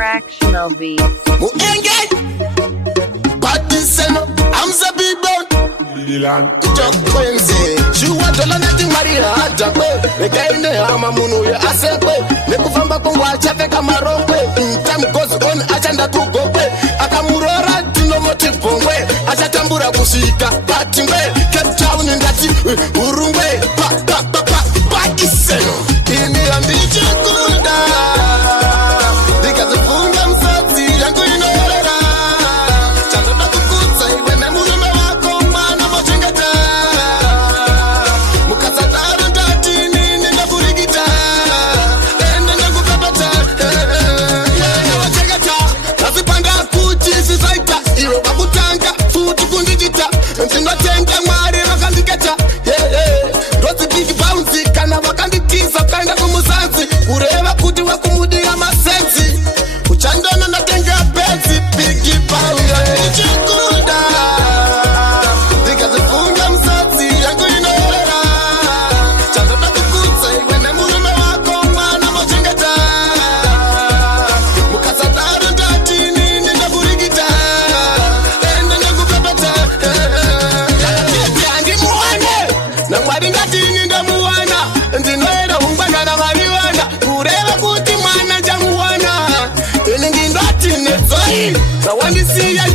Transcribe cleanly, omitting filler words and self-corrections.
Fractional beats. I'm the big bone. Chuck Quincy. She want to learn nothing, Maria. Chuck the guy in the Hamamuno. I said, Nekufamba Kumwa, Chafeka Marope. Time goes on, Achanda to go away. Akamura, Tinomotive Pongwe. Achatambura Kusika, Patimbe, kept down in that Urumbe, Pakisano. In the Ambition Kunda. Because the Fungam Sati, and going over. Ureva kuti wakumudia masensi uchandona natenga bezi bigi pauya chikuda dikazifunga msatsi yangu inorera chandona kukutsa iwe nemurume wako mwana mochengeta mukasataro ndatini ninakurigita ende nekupepeta andi muwane na mwari ndatini ndamuwana ndinoera hungwana na mariwana kureva kuti mwana jamuwana enengi ndati nedzoi zawandisiya